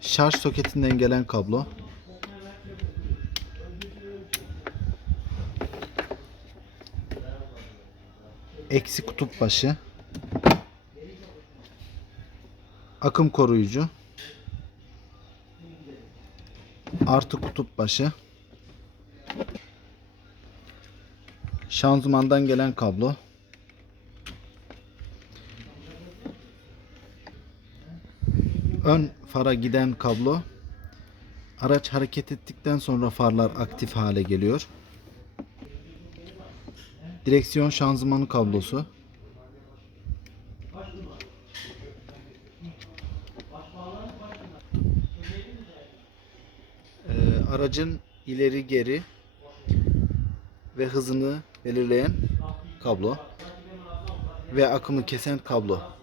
Şarj soketinden gelen kablo. Eksi kutup başı. Akım koruyucu. Artı kutup başı. Şanzımandan gelen kablo. Ön fara giden kablo. Araç hareket ettikten sonra farlar aktif hale geliyor. Direksiyon şanzımanı kablosu. Ee, aracın ileri geri ve hızını belirleyen kablo ve akımı kesen kablo.